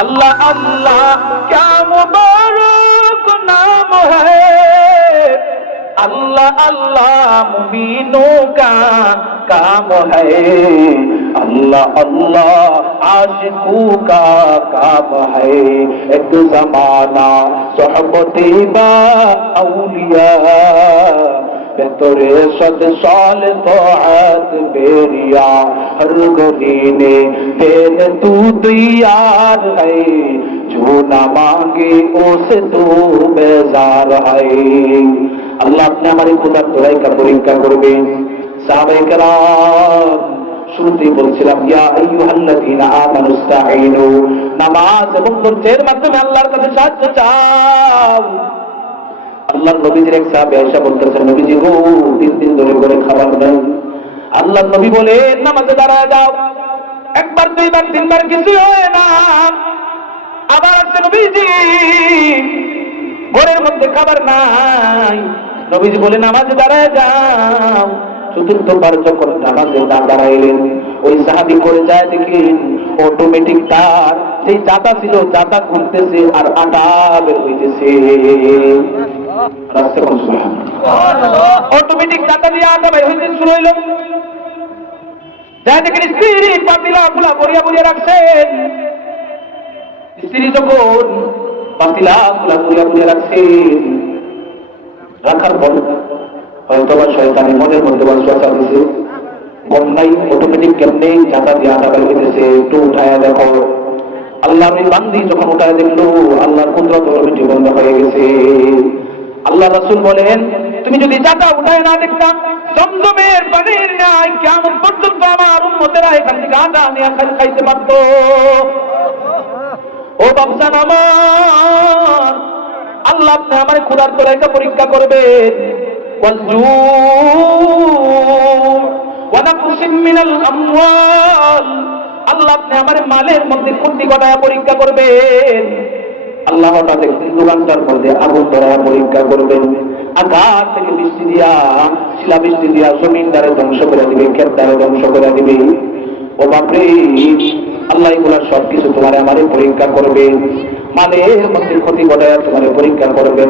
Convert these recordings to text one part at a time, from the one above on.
अल्लाह अल्लाह क्या मुबारक नाम है, अल्लाह अल्लाह मुमीनों का काम है, अल्लाह अल्लाह आशिकों का काम है। एक जमाना सोहबते बा औलिया, बेतरे सद साल तौअत बेरिया, हर गलीने तेरे तू तैयार है, जो ना मांगे उसे तू बेजार है। আল্লাহ আপনি আমার এই ক্ষুধার তোরাইকা পরীক্ষা করবেন। সাহাবায়ে কেরাম শুরুতেই বলছিলাম ইয়া আইয়ুহাল্লাযীনা আমানুস্তাঈনু, নামাজ এবং ধৈর্যের মাধ্যমে আল্লাহর কাছে সাহায্য চাও। আল্লাহর নবীজির এক সাহাবী এসে বলতেছেন, নবীজি গো 3 দিন ধরে করে খাবার নেই। আল্লাহর নবী বলেন নামাজে দাঁড়ায় যাও। একবার দুইবার তিনবার কিছু হয় না, আবার আসছে নবীজি ঘরের মধ্যে খাবার নাই। নবীজি বলে নামাজে দাঁড়ায় যাও। চতুর্থবার যখন নামাজে দাঁড়াইলেন, ওই সাহাবী করে যায় দেখেন অটোমেটিক তার যেই চাতা ছিল চাতা ঘুরতেছে আর আটা বের হইতেছে। অটোমেটিক চাতা দিয়ে আটা বের হইতে শুরু হইল। যায় দেখেন স্ত্রী পাতিলা গুলা বরিয়া বরিয়া রাখছেন। স্ত্রী যখন পাতিলা গুলা বরিয়া বরিয়া রাখছেন, রাখার পর হয়তো বা শয়তানি মনের মধ্যে ওয়াসওয়াসা দিছে, বন্যাই অটোমেটিক কেমনে চাঁদা দিয়ে আটা বের হইতেছে, একটু উঠায় দেখো। আল্লাহ বান্দি যখন উঠায় দেখলো, আল্লাহর কুদরত অটোমেটিক বন্ধ হয়ে গেছে। আল্লাহ রাসূল বলেন তুমি যদি চাঁদা উঠায় না দেখতাম, জমজমের পানির ন্যায় কিয়ামত পর্যন্ত আমার উম্মতেরা এখান থেকে আটা নিয়ে খাইতে পারত। ও বাপজান আমার, আল্লাহ আপনি আমার ক্ষুধার তোরাইকা পরীক্ষা করবেন। আল্লাহ আপনি আমার মালের মধ্যে ক্ষতি ঘটায় পরীক্ষা করবেন। আল্লাহ হঠাৎ 2 ঘন্টার মধ্যে আগুন ধরায় পরীক্ষা করবেন। আকাশ থেকে বৃষ্টি দিয়া, শিলা বৃষ্টি দিয়া জমিন দ্বারে ধ্বংস করে দিবে, ক্ষেত দ্বারে ধ্বংস করে দিবে। ও বাপরে, আল্লাহ এগুলা সবকিছু তোমার আমারে পরীক্ষা করবেন। মালের মধ্যে ক্ষতি ঘটায় তোমারে পরীক্ষা করবেন।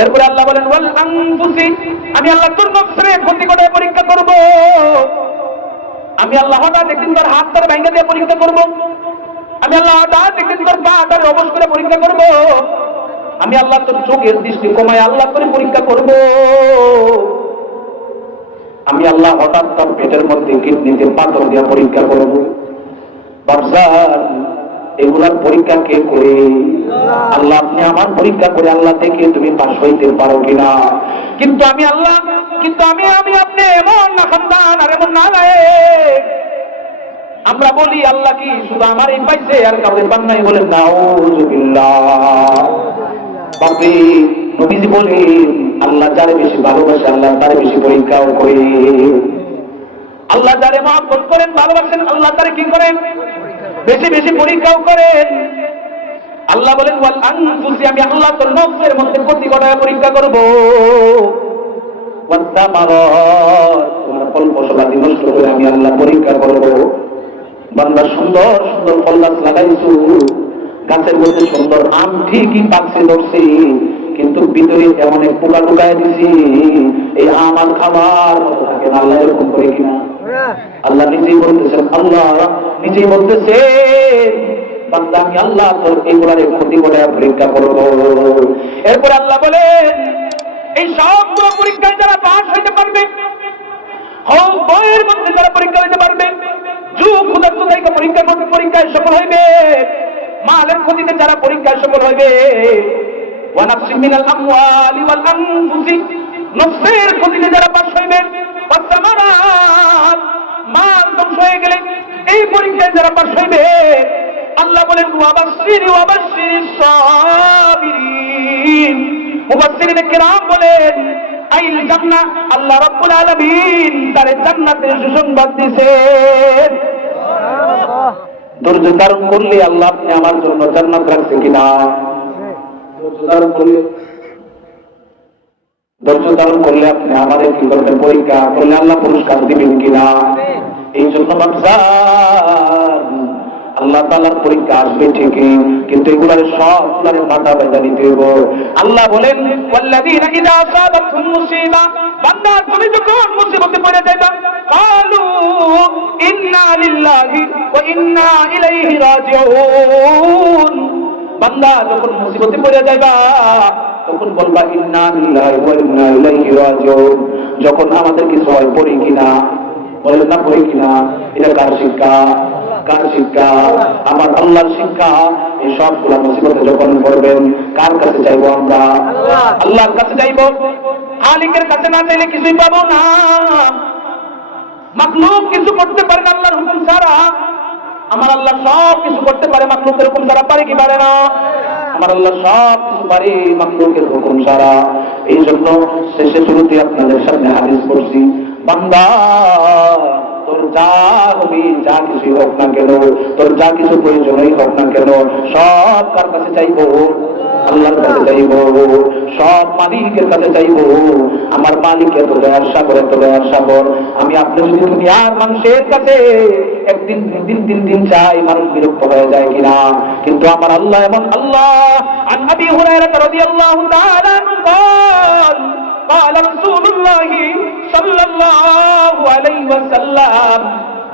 এরপরে আল্লাহ বলেন ওয়াল আনফুসি, আমি আল্লাহ তোর নফসের ক্ষতি ঘটায় পরীক্ষা করব। আমি আল্লাহ হঠাৎ একদিন তোর হাত ধরে ভেঙে দিয়ে পরীক্ষা করব। আমি আল্লাহ হঠাৎ একদিন তোর পা ধরে অবশ করে পরীক্ষা করব। আমি আল্লাহ তোর চোখের দৃষ্টি কমায় আল্লাহ করে পরীক্ষা করব। আমি আল্লাহ হঠাৎ তোর পেটের মধ্যে কিডনিতে পাথর দিয়ে পরীক্ষা করব। বাপজান, এগুলার পরীক্ষা কে করে? আল্লাহ আপনি আমার পরীক্ষা করে আল্লাহ থেকে তুমি পাশ হইতে পারো কিনা। কিন্তু আমি আল্লাহ, কিন্তু আমি আপনি এমন না খানদান আর এমন না নাই। আমরা বলি আল্লাহ কি শুধু আমারই পাইছে আর কাউকে পান নাই? বলেন নাউযুবিল্লাহ। বাপরে, নবীজি বলেন আল্লাহ যারে বেশি ভালোবাসে আল্লাহ তারে বেশি পরীক্ষাও করে। আল্লাহ যারে মহব্বত করেন, ভালোবাসেন, আল্লাহ তারে কি করেন? বেশি বেশি পরীক্ষাও করেন। আল্লাহ বলেন ওয়াল আনফুসি, আমি আল্লাহ তোর নফসের মধ্যে ক্ষতি ঘটায় পরীক্ষা করব। ওয়াত তামারাত, তোমার ফল ফসলাদি নষ্ট করে আমি আল্লাহ পরীক্ষা করব। বান্দা সুন্দর সুন্দর ফল গাছ লাগাইছো, গাছের মধ্যে সুন্দর আম ঠিকই পাকছে ধরছে, কিন্তু ভিতরে এমন এক পোকা ঢুকায় দিছি, এই আম আর খাবার মতো থাকে না। আল্লাহ এরকম করে কিনা? আল্লাহ নিজেই বলতেছেন, আল্লাহ নিজেই বলতেছেন বান্দা আমি আল্লাহ তোর এইগুলার ক্ষতি করে পরীক্ষা করব। এরপর আল্লাহ বলেন এই সবগুলো পরীক্ষায় যারা পাস হইতে পারবে, হোক বইয়ের মধ্যে যারা পরীক্ষা হইতে পারবে, ক্ষুধার তোরাইকা পরীক্ষায় সফল হইবে, মালের ক্ষতিতে যারা পরীক্ষায় সফল হইবে, ওয়া নাফসিন মিনাল আমওয়ালি ওয়াল আনফুসি, নফসের ক্ষতিতে যারা পাস হইবে, ওয়াস সামারাত, মাল ধ্বংস হয়ে গেলে এই পরীক্ষায় যারা পাস হইবে, আল্লাহ বলেন ওয়াবাশশিরিস সাবিরিন। মুফাসসিরিনে কেরাম বলেন আইল জান্নাহ, আল্লাহ রাব্বুল আলামিন তারে জান্নাতের সুসংবাদ দিয়েছেন। ধৈর্য ধারণ করলে আল্লাহ আপনি আমার জন্য জান্নাত রাখছে কিনা? ধৈর্য ধারণ করলে আপনি আমাদের কি করবেন? পরীক্ষা করলে আল্লাহ পুরস্কার দিবেন কিনা? এই জন্য আল্লাহ তাআলার পরীক্ষা আসবে ঠিকই, কিন্তু এগুলার সবগুলার মাথা ব্যথা নিতে হবে। আল্লাহ বলেন ওয়াল্লাযীনা ইযা আসাবাতহুম মুসিবা, বান্দা তুমি যখন মুসিবতে পড়ে যাবে, ক্বালু ইন্না লিল্লাহি ওয়া ইন্না ইলাইহি রাজিউন, বান্দা যখন মুসিবতে পড়ে যাবা তখন বলবা ইন্না লিল্লাহি ওয়া ইন্না ইলাইহি রাজিউন। যখন আমাদের কিছু হয় পড়ি কিনা, বলেন না পড়ি কিনা? এটা কার শিক্ষা? কার শিক্ষা? আমার আল্লাহর শিক্ষা। এই সবগুলা মুসিবতে যখন পড়বেন কার কাছে চাইবো আমরা? আল্লাহর কাছে চাইবো। খালিকের কাছে না চাইলে কিছুই পাবো না। মাখলুক কিছু করতে পারে না আল্লাহর হুকুম ছাড়া। আমার আল্লাহ সব কিছু করতে পারে, মাখলুকের হুকুম ছাড়া পারে কি পারে না? আমার আল্লাহ সব কিছু পারে মাখলুকের হুকুম ছাড়া। এই জন্য শেষে শুরুতে আপনাদের সামনে হাদিস পড়ছি, বান্দা তোর যা হবি, যা কিছু হোক না কেন, তোর যা কিছু প্রয়োজনই হোক না কেন, সব কার কাছে চাইবো? আল্লাহর কাছে চাইবো। সব মালিকের কাছে চাইবো। আমার মালিক এত দয়ার সাগর, এত দয়ার সাগর। আমি আপনি যদি দুনিয়ার মানুষের কাছে একদিন তিন দিন চাই, মানুষ বিরক্ত হয়ে যায় কিনা? কিন্তু আমার আল্লাহ এমন আল্লাহ। আন আবি হুরায়রা রাদিয়াল্লাহু তাআলা قال قال رسول الله صلى الله عليه وسلم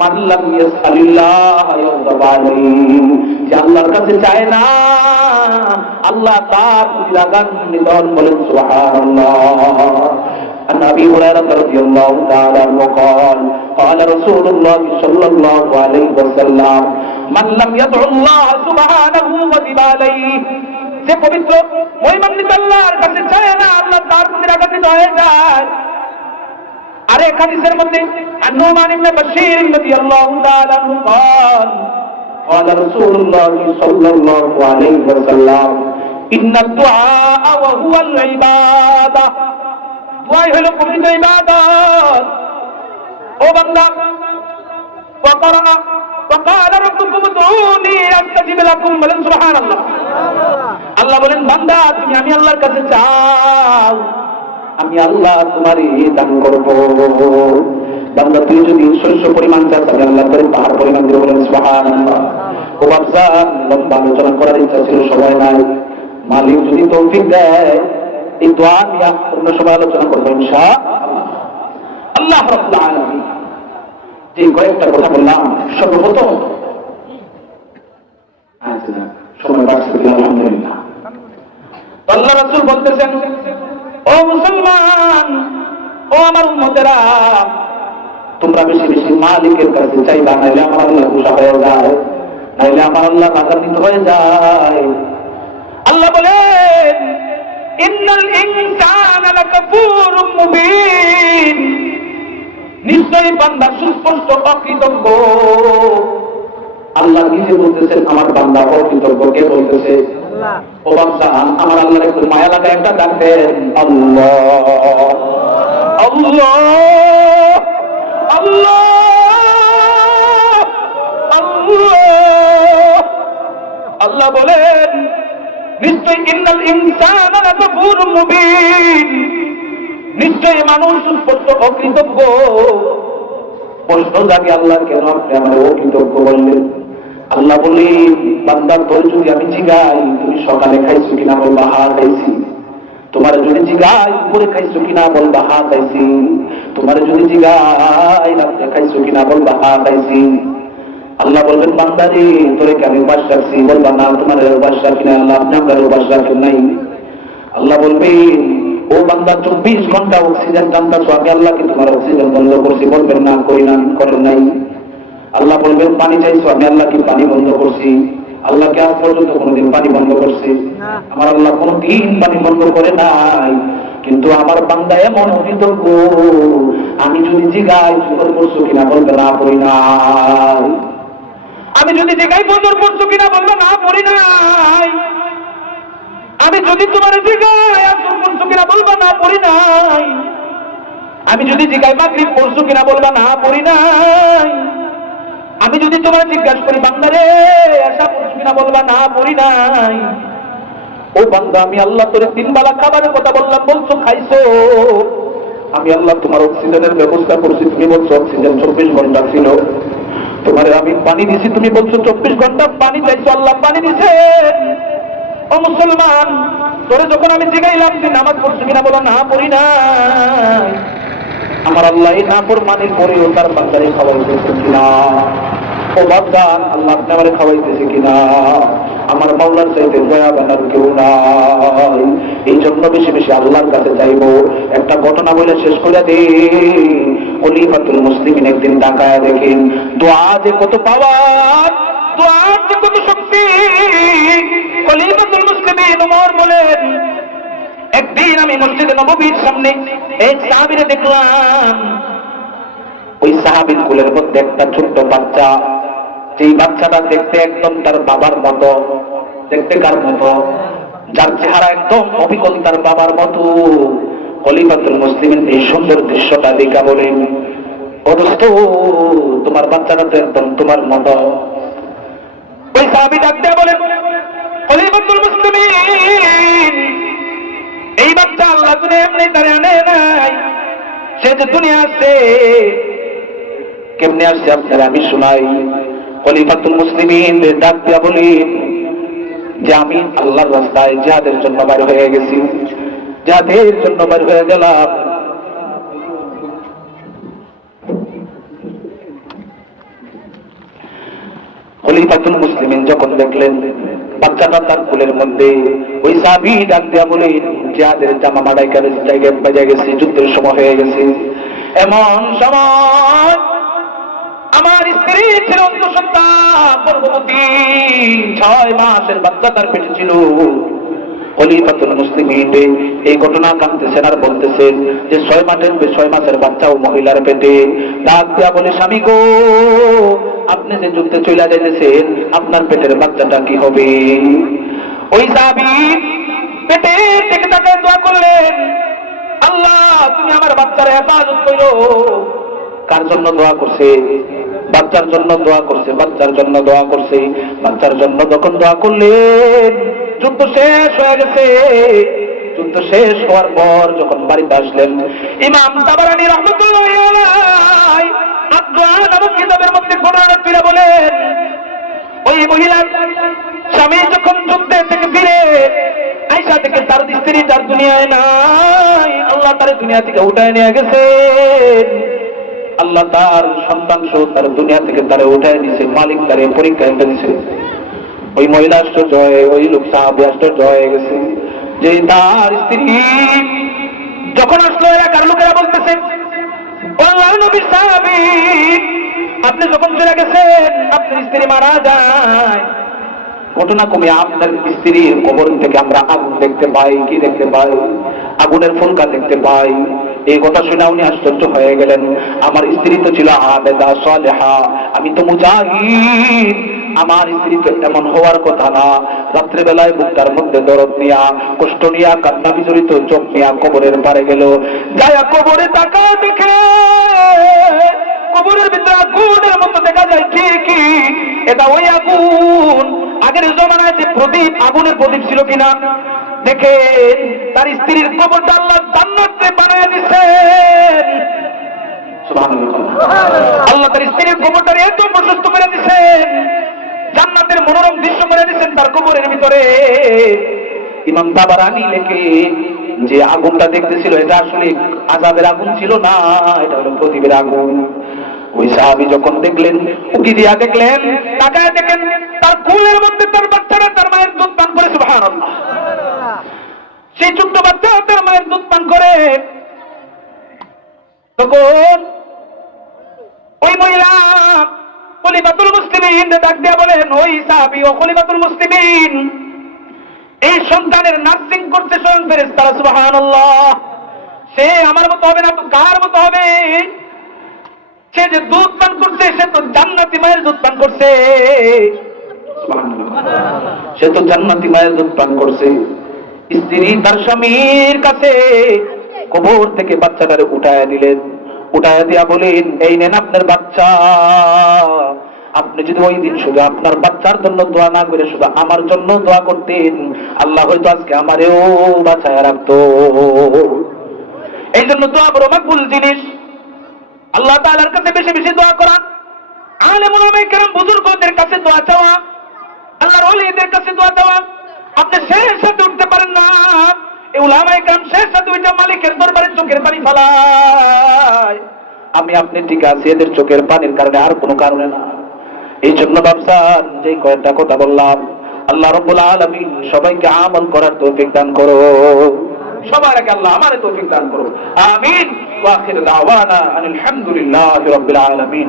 মান লাম ইয়াসআলিল্লাহ ইয়াগদাব আলাইহি, যে আল্লাহর কাছে চায় না আল্লাহ তার প্রতি রাগান্বিত হন। বলেন সুবহানাল্লাহ। عن أبي هريرة رضي الله تعالى عنه قال قال رسول الله صلى الله عليه وسلم من لم يدع الله سبحانه غضب عليه, যে পবিত্র মহিমান্বিত আল্লাহর কাছে চায় না আল্লাহ তার প্রতি রাগান্বিত হয়ে যায়। আরে হাদিসের মধ্যে আন-নুমান ইবনে বাশীর রাদিয়াল্লাহু তাআলা আনহু قال قال رسول الله صلى الله عليه وسلم ان الدعاء وهو العباده, দোয়া হলো পবিত্র ইবাদত। ও বান্দা ওয়াকারনা ওয়াকালা রাব্বুকুম উদউনি আস্তাজিব লাকুম, বলেন সুবহানাল্লাহ। আল্লাহ বলেন বান্দা তুমি আমি আল্লাহর কাছে চাও, আমি আল্লাহ তোমারই দান করব। বান্দা তুই যদি শস্য পরিমাণ চাস, আমি আল্লাহ করে পাহাড় পরিমাণ দেব। বলেন সুবহানাল্লাহ। ও বাচ্চা, লম্বা আলোচনা করার ইচ্ছা ছিল, সময় নাই। মালিক যদি তৌফিক দেয় এই দোয়া নিয়ে অন্য সময় আলোচনা করবো ইনশাআল্লাহ। আল্লাহ রাব্বুল আলামিন যে কয়েকটা কথা বললাম, সর্বপ্রথম সময় বাড়ছে আলহামদুলিল্লাহ। আল্লাহ রাসূল বলতেছেন, ও মুসলমান, ও আমার উম্মতেরা, তোমরা বেশি বেশি মালিকের কাছে চাইবা, নাইলে আমার আল্লাহ গুসা হয়ে যায়, নাইলে আমার আল্লাহ রাগান্বিত হয়ে যায়। আল্লাহ বলেন ইন্নাল ইনসানা লাকাফুরুম মুবিন, নিশ্চয়ই বান্দা সুস্পষ্ট অকৃতজ্ঞ। আল্লাহ নিজে বলতেছেন আমার বান্দা অকৃতজ্ঞ। কে বলতেছে? ও বান্দা, আমার আল্লাহর একটু মায়া লাগা একটা ডাকবেন, আল্লাহ আল্লাহ আল্লাহ আল্লাহ। আল্লাহ বলেন নিশ্চয় ইন্নাল ইনসানা লাকাফুরুম মুবিন, নিশ্চয় মানুষ সুস্পষ্ট অকৃতজ্ঞ। প্রশ্ন জাগে আল্লাহ কেন আপনি আমার অকৃতজ্ঞ বললেন? আল্লাহ বলেন বান্দার তোর যদি আমি জিগাই তুমি সকালে খাইছো কিনা, বলবা হা খাইছি। তোমার যদি জিগাই উপরে খাইছো কিনা, বলবা হা খাইছি। তোমার যদি জিগাই রাতে খাইছো কিনা, বলবা হা খাইছি। আল্লাহ বলবেন বান্দারে তোরে কি আমি উপাস রাখছি? বলবা না, তোমার উপাস রাখি না, আল্লাহ আপনি আপনার উপাস রাখেন নাই। আল্লাহ বলবেন ও বান্দা 24 ঘন্টা অক্সিজেন টানতাছো, আমি আল্লাহ কি তোমার অক্সিজেন বন্ধ করছি? বলবেন না, করি না, করেন নাই। আল্লাহ বলবেন পানি চাইছো, আমি আল্লাহ কি পানি বন্ধ করছি? আল্লাহকে আজ পর্যন্ত কোনোদিন পানি বন্ধ করছি? আমার আল্লাহ কোনোদিন পানি বন্ধ করে নাই। কিন্তু আমার বান্দা এমন অকৃতজ্ঞ, আমি যদি জিগাই ফজর পড়ছো কিনা, বলবে না পড়ি নাই। আমি যদি জিগাই ফজর পড়ছো কিনা, বলবে না পড়ি নাই। আমি যদি তোমার জিগাই আসর পড়ছো কিনা, বলবা না পড়ি নাই। আমি যদি জিগাই মাগরিব পড়ছো কিনা, বলবা না পড়ি নাই। আমি যদি তোমার জিজ্ঞাসা করি বান্দারে এশা পড়ছো কিনা, বলবা না পড়ি নাই। ও বান্দা, আমি আল্লাহ তোরে 3 বেলা খাবারের কথা বললাম, বলছো খাইছো। আমি আল্লাহ তোমার অক্সিজেনের ব্যবস্থা করছি, তুমি বলছো অক্সিজেন 24 ঘন্টা ছিল। তোমারে আমি পানি দিছি, তুমি বলছো 24 ঘন্টা পানি চাইছো, আল্লাহ পানি দিছে। ও মুসলমান, তোরে যখন আমি জিগাইলাম তুই নামাজ পড়ছো কিনা, বলো না পড়ি না। আমার আল্লাহ এই নাফরমানির পরেও তার বান্দারে খাওয়াইতেছে কিনা? ও বান্দান, আল্লাহ আপনি আমারে খাওয়াইতেছে কিনা? আমার মাওলার চাইতে দয়া বানার কেউ নাই। এই জন্য বেশি বেশি আল্লাহর কাছে চাইবো। একটা ঘটনা বলে শেষ করে দিই। খলিফাতুল মুসলিমিন একদিন তাকায় দেখেন দোয়া যে কত পাওয়ার, দোয়ার যে কত শক্তি। খলিফাতুল মুসলিমিন ওমর বলেন, একদিন আমি মসজিদে নববীর সামনে এক সাহাবীরে দেখলাম। ওই সাহাবীর কোলের মধ্যে একটা ছোট্ট বাচ্চা, যেই বাচ্চাটা দেখতে একদম তার বাবার মতো। দেখতে কার মতো? যার চেহারা একদম অবিকল তার বাবার মতো। খলিফাতুল মুসলিমিন এই সুন্দর দৃশ্যটা দেখা বলেন, ও দোস্ত, তোমার বাচ্চাটা তো একদম তোমার মতো। ওই সাহাবী ডাক দিয়ে বলেন, খলিফাতুল মুসলিমিন, এই বাচ্চা আল্লাহ দুনিয়া এমনি তারে আনে নাই। সে যে দুনিয়া আসছে, কেমনে আসছে আপনারা আমি শোনাই। খলিফাতুল মুসলিমিন ডাক দিয়া বলেন যে আমি আল্লাহর রাস্তায় জিহাদের জন্য বের হয়ে গেছি, জিহাদের জন্য বের হয়ে গেলাম। খলিফাতুল মুসলিমিন যখন দেখলেন বাচ্চাটা তার কোলের মধ্যে, ওই সাহাবী ডাক দিয়া বলেন, জিহাদের জামা মাড়াই জায়গায় বাজে গেছে, যুদ্ধের সময় হয়ে গেছে। এমন সময় আমার স্ত্রী ছিল অন্তঃসত্ত্বা, গর্ভবতী, 6 মাসের বাচ্চা তার পেটে ছিল। খলিফাতুল মুসলিমিন এই ঘটনা কাঁদতেছেন আর বলতেছেন যে 6 মাসের বাচ্চাও মহিলার পেটে। ডাক দিয়া বলে, স্বামী গো, আপনি যে যুদ্ধে চলে যাইতেছেন, আপনার পেটের বাচ্চাটা কি হবে? ওই সাহাবী পেটে থেকে তাকে দোয়া করলেন, আল্লাহ তুমি আমার বাচ্চার হেফাজত করো। কার জন্য দোয়া করছে? বাচ্চার জন্য দোয়া করছে, বাচ্চার জন্য দোয়া করছে। বাচ্চার জন্য যখন দোয়া করলেন, যুদ্ধ শেষ হয়ে গেছে। যুদ্ধ শেষ হওয়ার পর যখন বাড়িতে আসলেন, ইমাম তাবারানী রাহমাতুল্লাহি আলাইহি আদ-দুআ নামক কিতাবের মধ্যে ঘটনা তুলে বলেন, ওই মহিলার স্বামী যখন যুদ্ধে থেকে ফিরে আয়েশা থেকে তার স্ত্রী তার দুনিয়ায় নাই, আল্লাহ তার দুনিয়া থেকে উঠায় নিয়ে গেছেন। আল্লাহ তার সন্তান সহ তার দুনিয়া থেকে তারে উঠায় নিছে, মালিক তারে পরীক্ষায় ফেলছে। ওই মহিলা আশ্চর্য হয়ে, ওই লোক সাহাবী আশ্চর্য হয়ে গেছে যে তার স্ত্রী যখন আসলো, এলাকার লোকেরা বলতেছে, আল্লাহর নবীর সাহাবী, আপনি যখন চলে গেছেন আপনার স্ত্রী মারা যায়। ঘটনা কমে আপনার স্ত্রীর কবর থেকে আমরা আগুন দেখতে পাই। কি দেখতে পাই? আগুনের ফুলকা দেখতে পাই। এই কথা শুনে উনি আশ্চর্য হয়ে গেলেন। আমার স্ত্রী তো ছিল আবেদা সালেহা, আমি তো মুজাহিদ, আমার স্ত্রী তো এমন হওয়ার কথা না। রাত্রেবেলায় বুকটার মধ্যে দরদ নিয়া, কষ্ট নিয়া, কান্না বিজড়িত চোখ নিয়া কবরের পারে গেল। যায়া কবরে তাকা দেখে কবরের ভিতরে আগুনের মতো দেখা যায়। ঠিকই এটা ওই আগুন। আগের জমানায় যে প্রদীপ, আগুনের প্রদীপ ছিল কিনা দেখে তার স্ত্রীর কবরটা আল্লাহ জান্নাতে বানিয়ে দিয়েছেন। সুবহানাল্লাহ। আল্লাহ তার স্ত্রীর কবরটা এত প্রশস্ত করে দিয়েছেন, জান্নাতের মনোরম দৃশ্য করে দিয়েছেন তার কবরের ভিতরে। ইমাম তাবারানী লেখে যে আগুনটা দেখতেছিল এটা আসলে আযাবের আগুন ছিল না, এটা হলো প্রদীপের আগুন। ওই সাহাবী যখন দেখলেন, উকি দিয়া দেখলেন, তাকায় দেখেন তার কোলের মধ্যে তার বাচ্চারা তার মায়ের দুধ পান করে। সুবহানাল্লাহ। সেই ছোট্ট বাচ্চা তার মায়ের দুধ পান করে। তখন ওই মহিলা খলিফাতুল মুসলিমিন ডাক দিয়া বলেন, ওই সাহাবী ও খলিফাতুল মুসলিমিন, এই সন্তানের নার্সিং করতে স্বয়ং ফেরেশতারা। সুবহানাল্লাহ। সে আমার মতো হবে না তো কার মতো হবে? সে যে দুধ পান করছে সে তো জান্নাতি মায়ের দুধ পান করছে। সে তো জান্নাতি মায়ের দুধ পান করছে। স্ত্রী তার স্বামীর কাছে কবর থেকে বাচ্চাটারে উঠায় দিলেন। উঠায় দিয়া বলেন, এই নেন আপনার বাচ্চা। আপনি যদি ওই দিন শুধু আপনার বাচ্চার জন্য দোয়া না করে শুধু আমার জন্য দোয়া করতেন, আল্লাহ হয়তো আজকে আমারেও বাঁচায় রাখতো। এই জন্য দোয়া বড় মাকবুল জিনিস। আল্লাহ তাআলার কাছে বেশি বেশি দোয়া করা। আলেম ওলামায়ে কেরাম বুজুর্গদের কাছে দোয়া চাওয়া, আল্লাহর ওলিদের কাছে দোয়া চাওয়া। আপনি শেষ সাথে উঠতে পারেন না, এই উলামায়ে কেরাম শেষ সাথে উঠে মালিকের দরবারে চোখের পানি ফেলায়। আমি আপনি ঠিক আছি এদের চোখের পানির কারণে, আর কোনো কারণে না। এই জন্য বাপসান যে কয়েকটা কথা বললাম, আল্লাহ রাব্বুল আলামিন সবাইকে আমল করার তৌফিক দান করো। সবার আগে আল্লাহ আমারে তৌফিক দান করো, আমিন। ওয়া আখির দাওয়ানা আলহামদুলিল্লাহি রাব্বিল আলামিন।